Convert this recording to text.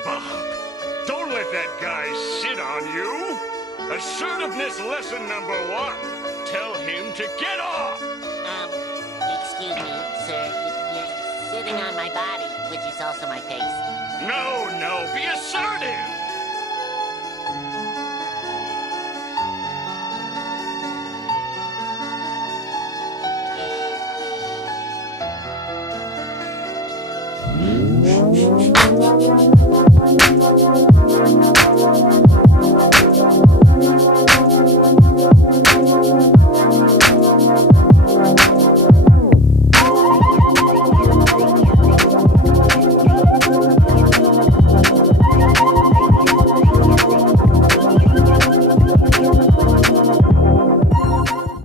SpongeBob! Don't let that guy sit on you! Assertiveness lesson number 1. Tell him to get off! Excuse me, sir. You're sitting on my body, which is also my face. No, be assertive!